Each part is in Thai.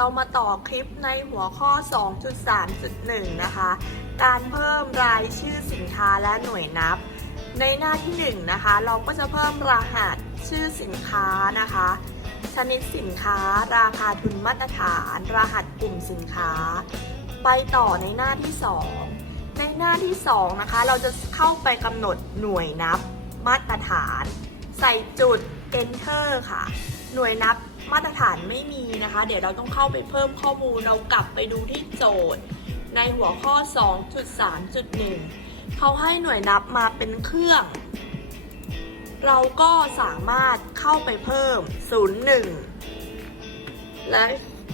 เรามาต่อคลิปในหัวข้อ 2.3.1 นะคะ การเพิ่มรายชื่อสินค้าและหน่วยนับ ในหน้าที่ 1 นะคะ เราก็จะเพิ่มรหัสชื่อสินค้านะคะ ชนิดสินค้า ราคาทุนมาตรฐาน รหัสกลุ่มสินค้า ไปต่อในหน้าที่ 2 ในหน้าที่ 2 นะคะ เราจะเข้าไปกำหนดหน่วยนับ มาตรฐาน ใส่จุด enter ค่ะ หน่วยนับมาตรฐานไม่มีนะคะ เดี๋ยวเราต้องเข้าไปเพิ่มข้อมูลเรากลับไปดูที่โจทย์ ในหัวข้อ 2.3.1 เขาให้หน่วยนับมาเป็นเครื่อง เราก็สามารถเข้าไปเพิ่ม 01 และ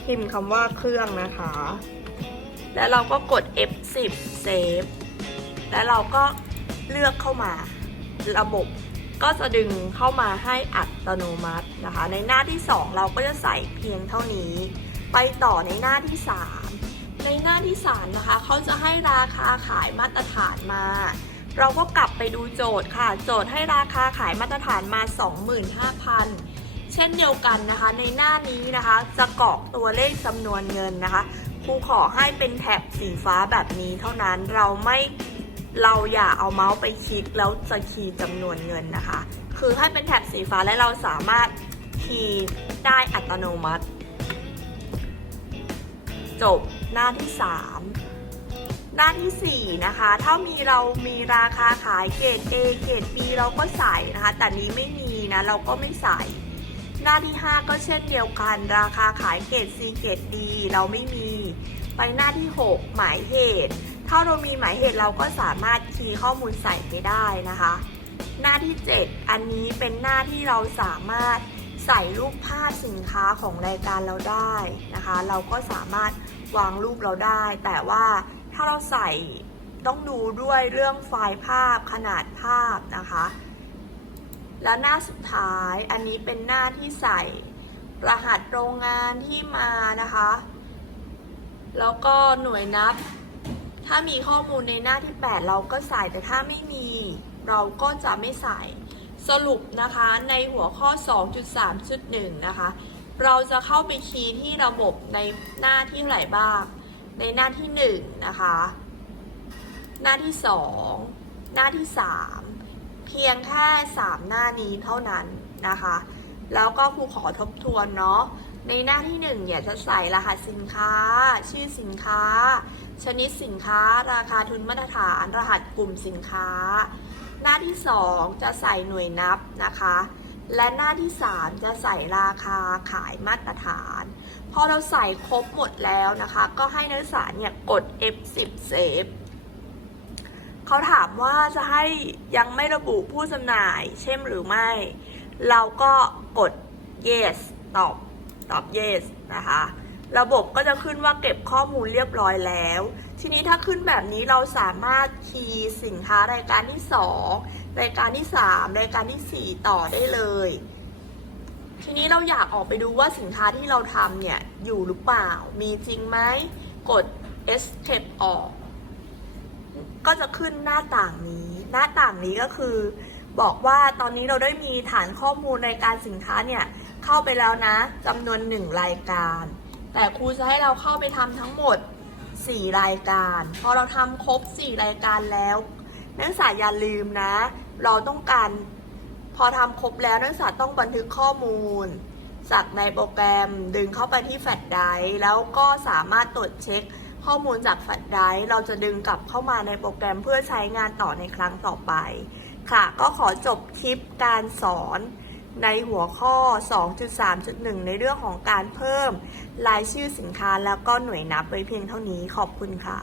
พิมพ์คำว่าเครื่องนะคะ แล้วเราก็กด F10 Save แล้วเราก็เลือกเข้ามาระบบ ก็จะดึงเข้ามาให้อัตโนมัตินะคะ ในหน้าที่ 2 เราก็จะใส่เพียงเท่านี้ ไปต่อในหน้าที่ 3 ในหน้าที่3นะคะเขาจะให้ราคาขายมาตรฐานมา เราก็กลับไปดูโจทย์ค่ะ โจทย์ให้ราคาขายมาตรฐานมา 25,000 เช่นเดียวกันนะคะ ในหน้านี้นะคะจะกรอกตัวเลขจำนวนเงินนะคะครูขอให้เป็นแท็บสีฟ้าแบบนี้เท่านั้นเราไม่ เราอย่าเอาเมาส์ไปคลิกแล้วจะคีย์จำนวนเงินนะคะ คือให้เป็นแท็บสีฟ้าและเราสามารถคีย์ได้อัตโนมัติ จบหน้าที่ 3 หน้าที่ 4 นะคะ ถ้ามีเรามีราคาขายเกรด A เกรด B เราก็ใส่นะคะ แต่นี้ไม่มีนะ เราก็ไม่ใส่ หน้าที่ 5 ก็เช่นเดียวกัน ราคาขายเกรด C เกรด D เราไม่มี ไปหน้าที่ 6 หมายเหตุ ถ้าเรามีหมายเหตุเราก็สามารถคีย์ข้อมูลใส่ไปได้นะคะ หน้าที่ 7 อันนี้เป็นหน้าที่เราสามารถใส่รูปภาพสินค้าของรายการเราได้นะคะ เราก็สามารถวางรูปเราได้ แต่ว่าถ้าเราใส่ต้องดูด้วยเรื่องไฟล์ภาพขนาดภาพนะคะ แล้วหน้าสุดท้ายอันนี้เป็นหน้าที่ใส่รหัสโรงงานที่มานะคะ แล้วก็หน่วยนับ ถ้ามีข้อมูลในหน้าที่ 8 เราก็ใส่แต่ถ้าไม่มี เราก็จะไม่ใส่ สรุปนะคะในหัวข้อ 2.3.1 นะคะ เราจะเข้าไปคีย์ที่ระบบในหน้าที่ไหนบ้าง ในหน้าที่ 1 นะคะ หน้าที่ 2 หน้าที่ 3 เพียงแค่ 3 หน้านี้เท่านั้นนะคะ แล้วก็ครูขอทบทวนเนาะ ในหน้าที่1เนี่ยจะใส่รหัสสินค้า ชื่อสินค้า ชนิดสินค้า ราคาทุนมาตรฐาน รหัสกลุ่มสินค้า หน้าที่ 2 จะใส่หน่วยนับนะคะ และหน้าที่ 3 จะใส่ราคาขายมาตรฐาน พอเราใส่ครบหมดแล้วนะคะ ก็ให้นักศึกษาเนี่ยกด F10 Save เขาถามว่าจะให้ยังไม่ระบุผู้จำหน่ายใช่นหรือไม่ เราก็กด yes ตอบ ตอบ yes นะคะ ระบบก็จะขึ้นว่าเก็บข้อมูลเรียบร้อยแล้ว ทีนี้ถ้าขึ้นแบบนี้เราสามารถคีย์สินค้ารายการที่ 2 รายการที่ 3 รายการทีสี่ 4 ต่อได้เลย ทีนี้เราอยากออกไปดูว่าสินค้าที่เราทำเนี่ย อยู่หรือเปล่า มีจริงไหม กด escape ออก ก็จะขึ้นหน้าต่างนี้ หน้าต่างนี้ก็คือ บอกว่าตอนนี้เราได้มีฐานข้อมูลรายการสินค้าเนี่ย เข้าไปแล้วนะจำนวนหนึ่งรายการ แต่ครูจะให้เราเข้าไปทำทั้งหมด 4 รายการ พอเราทำครบ 4 รายการแล้ว นักศึกษาอย่าลืมนะ เราต้องการ พอทำครบแล้วนักศึกษาต้องบันทึกข้อมูล จากในโปรแกรมดึงเข้าไปที่แฟลชไดรฟ์แล้วก็สามารถตรวจเช็คข้อมูลจากแฟลชไดรฟ์เราจะดึงกลับเข้ามาในโปรแกรมเพื่อใช้งานต่อในครั้งต่อไป ค่ะ ก็ขอจบคลิปการสอน ในหัวข้อ 2.3.1 ในเรื่องของการเพิ่มรายชื่อสินค้าแล้วก็หน่วยนับไว้เพียงเท่านี้ขอบคุณค่ะ